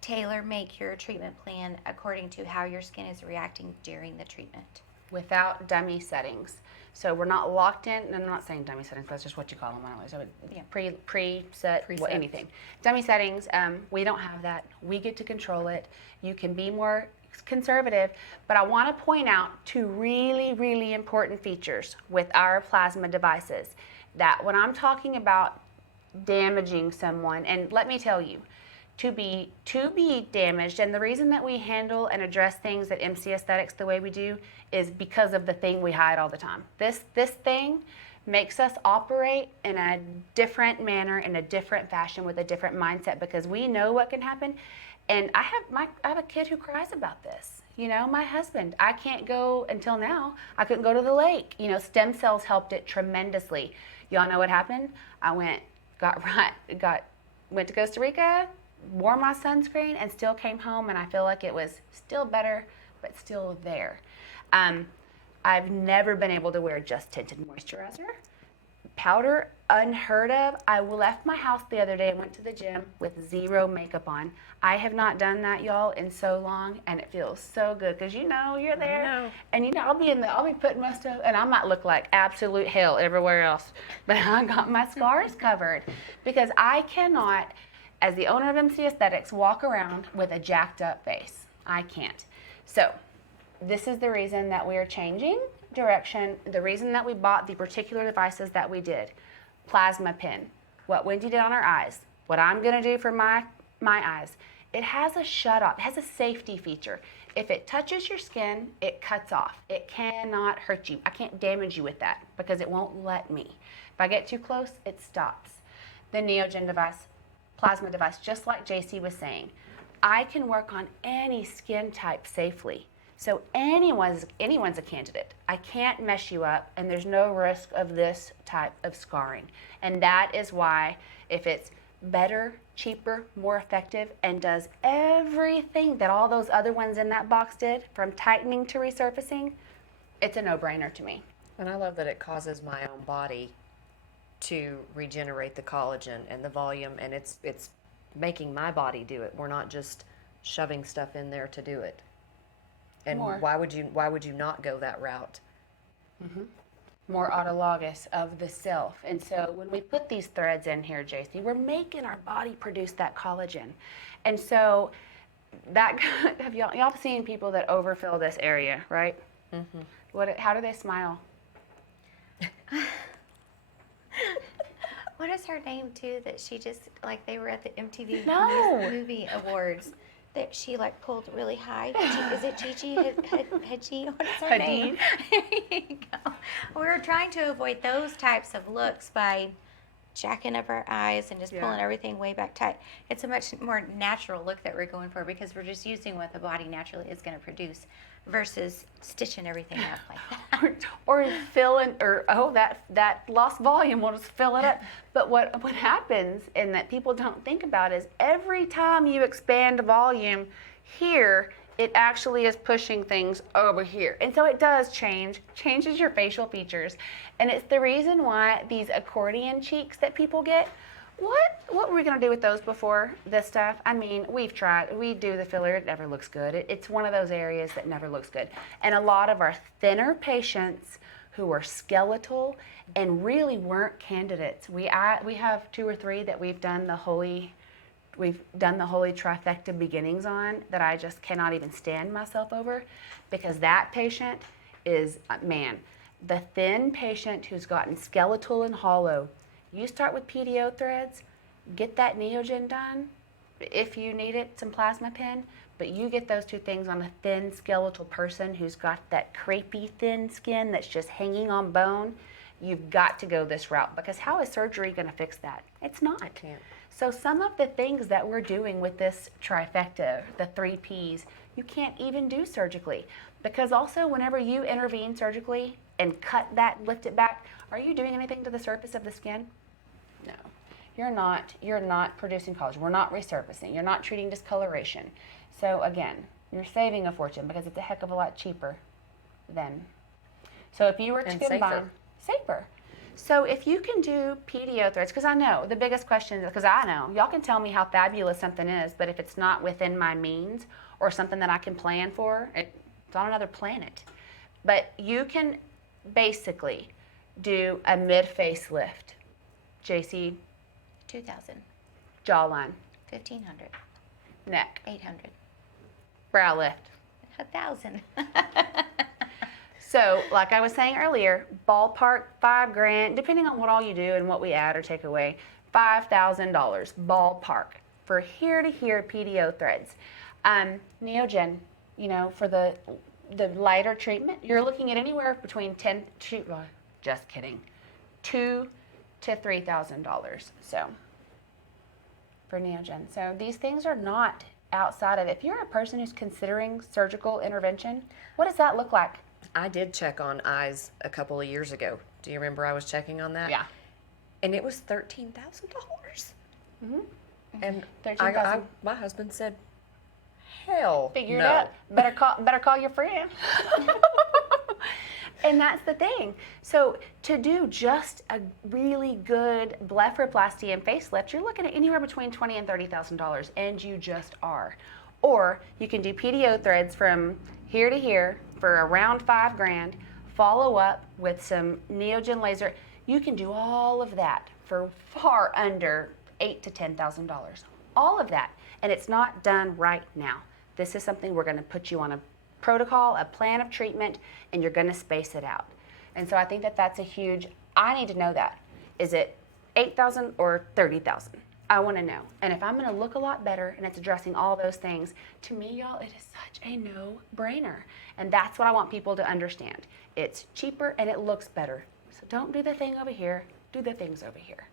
tailor make your treatment plan according to how your skin is reacting during the treatment. Without dummy settings. So we're not locked in, and I'm not saying dummy settings, that's just what you call them. I don't know. So preset, anything. Dummy settings, we don't have that. We get to control it. You can be more conservative, but I want to point out two really, really important features with our plasma devices. That when I'm talking about damaging someone, and let me tell you, to be damaged, and the reason that we handle and address things at MC Aesthetics the way we do is because of the thing we hide all the time. This thing makes us operate in a different manner, in a different fashion, with a different mindset, because we know what can happen. And I have a kid who cries about this. You know, my husband, I can't go, until now, I couldn't go to the lake. You know, stem cells helped it tremendously. Y'all know what happened? I went to Costa Rica, wore my sunscreen, and still came home, and I feel like it was still better, but still there. I've never been able to wear just tinted moisturizer. Powder, unheard of. I left my house the other day and went to the gym with zero makeup on. I have not done that, y'all, in so long, and it feels so good because you know you're there, and you know I'll be putting my stuff, and I might look like absolute hell everywhere else, but I got my scars covered because I cannot, as the owner of MC Aesthetics, walk around with a jacked up face. I can't. So this is the reason that we are changing direction, the reason that we bought the particular devices that we did. Plasma pen, what Wendy did on her eyes, what I'm gonna do for my eyes. It has a shut off, it has a safety feature. If it touches your skin, it cuts off. It cannot hurt you. I can't damage you with that because it won't let me. If I get too close, it stops. The Neogen device, plasma device, just like JC was saying, I can work on any skin type safely. So anyone's a candidate. I can't mess you up, and there's no risk of this type of scarring. And that is why, if it's better, cheaper, more effective, and does everything that all those other ones in that box did, from tightening to resurfacing, it's a no-brainer to me. And I love that it causes my own body to regenerate the collagen and the volume, and it's making my body do it. We're not just shoving stuff in there to do it. And More. why would you not go that route? More autologous of the self. And so when we put these threads in here, JC, we're making our body produce that collagen. And so that have y'all seen people that overfill this area, right? How do they smile? What is her name too? That she just like they were at the MTV No. Movie Awards. That she like pulled really high. Is it Gigi Hadid? What is her name? There you go. We were trying to avoid those types of looks by jacking up our eyes and just pulling everything way back tight. It's a much more natural look that we're going for because we're just using what the body naturally is going to produce versus stitching everything up like that. or fill in, or that lost volume, we'll just fill it up. But what happens, and that people don't think about, is every time you expand volume here, it actually is pushing things over here. And so it does changes your facial features. And it's the reason why these accordion cheeks that people get, what were we going to do with those before this stuff? I mean, we've tried. We do the filler. It never looks good. It's one of those areas that never looks good. And a lot of our thinner patients who are skeletal and really weren't candidates. We have 2 or 3 that we've done the holy trifecta beginnings on that I just cannot even stand myself over, because that patient is, man, the thin patient who's gotten skeletal and hollow. You start with Pdo Threads, get that Neogen done, if you need it, some plasma pen, but you get those 2 things on a thin skeletal person who's got that crepey thin skin that's just hanging on bone. You've got to go this route, because how is surgery going to fix that? It's not. It can't. So some of the things that we're doing with this trifecta, the 3 Ps, you can't even do surgically. Because also whenever you intervene surgically and cut that, lift it back, are you doing anything to the surface of the skin? No. You're not producing collagen. We're not resurfacing. You're not treating discoloration. So again, you're saving a fortune because it's a heck of a lot cheaper than. So if you were to And combine, safer. So if you can do Pdo Threads, because I know the biggest question, because I know, y'all can tell me how fabulous something is, but if it's not within my means or something that I can plan for, it's on another planet. But you can basically do a mid-face lift. JC, 2,000, jawline, 1,500, neck, 800, brow lift. 1,000. So, like I was saying earlier, ballpark $5,000, depending on what all you do and what we add or take away, $5,000 ballpark for here to here Pdo Threads. Neogen, for the lighter treatment, you're looking at anywhere between $2,000 to $3,000. So, for Neogen. So these things are not outside of. If you're a person who's considering surgical intervention, what does that look like? I did check on eyes a couple of years ago. Do you remember I was checking on that? Yeah. And it was $13,000. Mm-hmm. And $13,000. my husband said, "Hell, Figure no." it out. Better call your friend. And that's the thing. So to do just a really good blepharoplasty and facelift, you're looking at anywhere between $20,000 and $30,000, and you just are. Or you can do Pdo Threads from here to here for around $5,000. Follow up with some Neogen laser. You can do all of that for far under $8,000 to $10,000. All of that, and it's not done right now. This is something we're going to put you on a protocol, a plan of treatment, and you're going to space it out. And so I think that that's a huge, I need to know that. Is it 8,000 or 30,000? I want to know. And if I'm going to look a lot better and it's addressing all those things, to me, y'all, it is such a no-brainer. And that's what I want people to understand. It's cheaper and it looks better. So don't do the thing over here, do the things over here.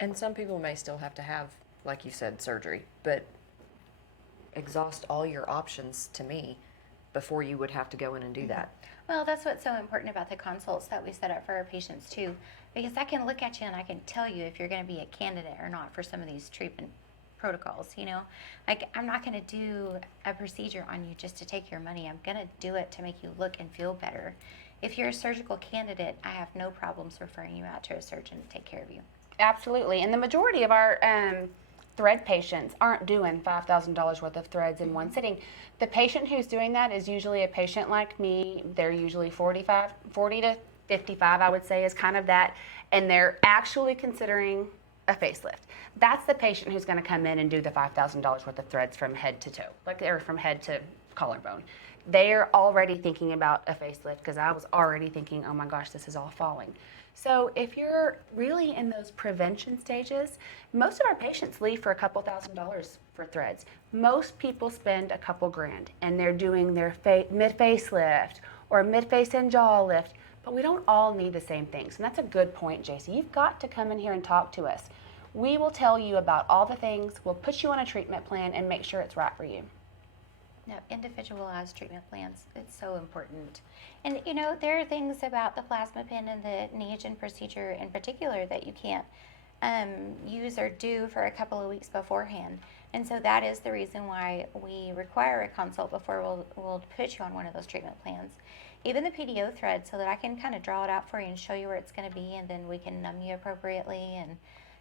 And some people may still have to have, like you said, surgery, but exhaust all your options to me before you would have to go in and do that. Well, that's what's so important about the consults that we set up for our patients too. because I can look at you and I can tell you if you're going to be a candidate or not for some of these treatment protocols, you know? Like, I'm not going to do a procedure on you just to take your money. I'm going to do it to make you look and feel better. If you're a surgical candidate, I have no problems referring you out to a surgeon to take care of you. Absolutely. And the majority of our thread patients aren't doing $5,000 worth of threads in one sitting. The patient who's doing that is usually a patient like me. They're usually 40 to 55, I would say, is kind of that. And they're actually considering a facelift. That's the patient who's going to come in and do the $5,000 worth of threads from head to toe, or from head to collarbone. They're already thinking about a facelift because I was already thinking, oh my gosh, this is all falling. So if you're really in those prevention stages, most of our patients leave for a couple $1,000s for threads. Most people spend a couple grand and they're doing their mid-facelift or mid-face and jaw lift, but we don't all need the same things. And that's a good point, JC. You've got to come in here and talk to us. We will tell you about all the things. We'll put you on a treatment plan and make sure it's right for you. No, individualized treatment plans, it's so important. And you know, there are things about the plasma pen and the Neogen procedure in particular that you can't use or do for a couple of weeks beforehand. And so that is the reason why we require a consult before we'll put you on one of those treatment plans. Even the Pdo Threads, so that I can kind of draw it out for you and show you where it's going to be, and then we can numb you appropriately, and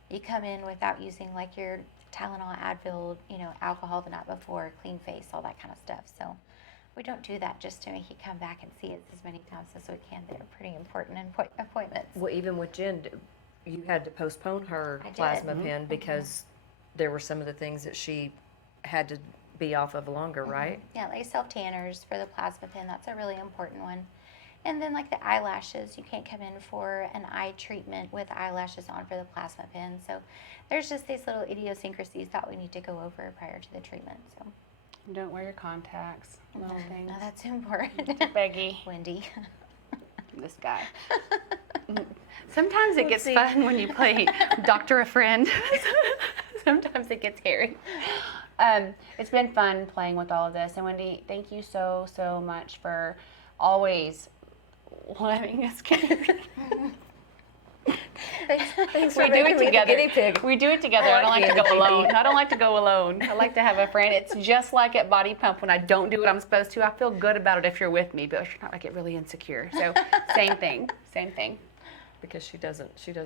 you come in without using like your Tylenol, Advil, you know, alcohol the night before, clean face, all that kind of stuff. So we don't do that just to make you come back and see us as many times as we can. They're pretty important appointments. Well, even with Jen, you had to postpone her I did. plasma pen because there were some of the things that she had to be off of longer, right? Yeah, like self-tanners for the plasma pen, that's a really important one. And then like the eyelashes, you can't come in for an eye treatment with eyelashes on for the plasma pen. So there's just these little idiosyncrasies that we need to go over prior to the treatment. So Don't wear your contacts, little things. no, that's important. Peggy, Wendy. this guy. Sometimes it gets fun when you play Doctor a Friend. Sometimes it gets hairy. It's been fun playing with all of this. And Wendy, thank you so, so much for always letting us get Thanks we for do it making me the together. guinea pig. We do it together. I don't like to go alone. I don't like to go alone. I like to have a friend. It's just like at Body Pump when I don't do what I'm supposed to. I feel good about it if you're with me, but if you're not, I get really insecure. So same thing. Same thing. Because she does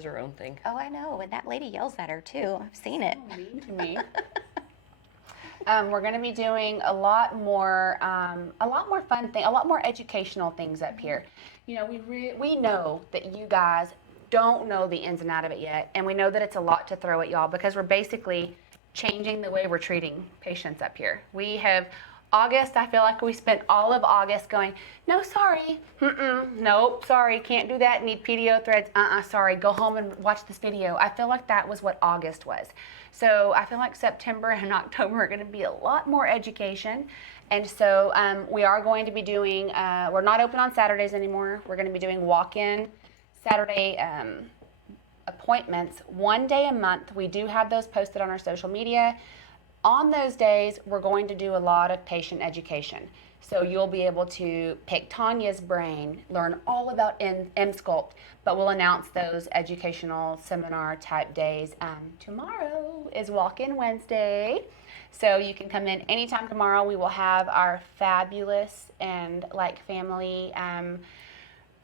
her own thing. Oh, I know. And that lady yells at her too. I've seen it. Mean to me. We're going to be doing a lot more fun things, a lot more educational things up here. You know, we know that you guys don't know the ins and outs of it yet, and we know that it's a lot to throw at y'all because we're basically changing the way we're treating patients up here. We have August, I feel like we spent all of August going, no, sorry, nope, sorry, can't do that, need Pdo Threads, sorry, go home and watch this video. I feel like that was what August was. So I feel like September and October are going to be a lot more education. And so we are going to be doing, we're not open on Saturdays anymore. We're going to be doing walk-in Saturday appointments 1 day a month. We do have those posted on our social media. On those days, we're going to do a lot of patient education. So you'll be able to pick Tanya's brain, learn all about M-Sculpt, but we'll announce those educational seminar type days. Tomorrow is Walk-In Wednesday, so you can come in anytime tomorrow. We will have our fabulous and family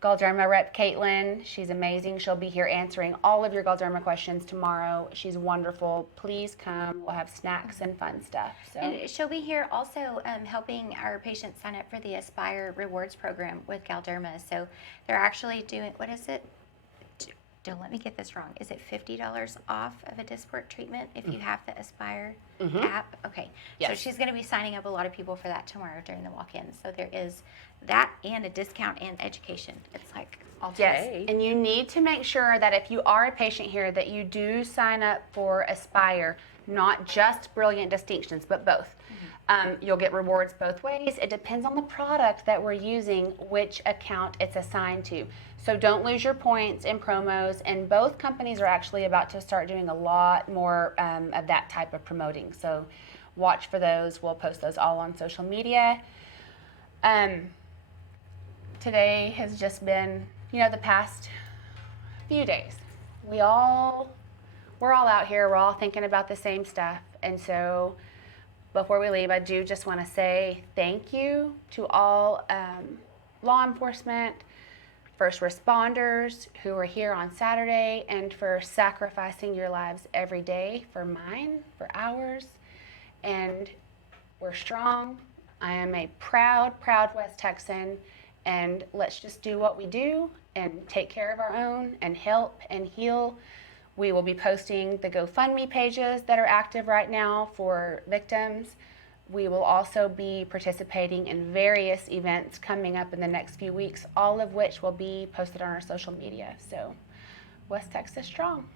Galderma rep Caitlin. She's amazing. She'll be here answering all of your Galderma questions tomorrow. She's wonderful. Please come. We'll have snacks and fun stuff. So. And she'll be here also helping our patients sign up for the Aspire Rewards program with Galderma. So they're actually doing, what is it? Don't let me get this wrong. Is it $50 off of a Dysport treatment if you have the Aspire app? Okay. Yes. So she's going to be signing up a lot of people for that tomorrow during the walk-in. So there is that and a discount and education. It's like all Yes, today. and you need to make sure that if you are a patient here that you do sign up for Aspire, not just Brilliant Distinctions, but both. You'll get rewards both ways. It depends on the product that we're using, which account it's assigned to. So don't lose your points in promos, and both companies are actually about to start doing a lot more of that type of promoting. So watch for those. We'll post those all on social media. Today has just been, the past few days. We're all out here. We're all thinking about the same stuff. And so before we leave, I do just want to say thank you to all law enforcement, first responders who are here on Saturday, and for sacrificing your lives every day for mine, for ours. And we're strong. I am a proud West Texan, and let's just do what we do and take care of our own and help and heal. We will be posting the GoFundMe pages that are active right now for victims. We will also be participating in various events coming up in the next few weeks, all of which will be posted on our social media. So, West Texas strong.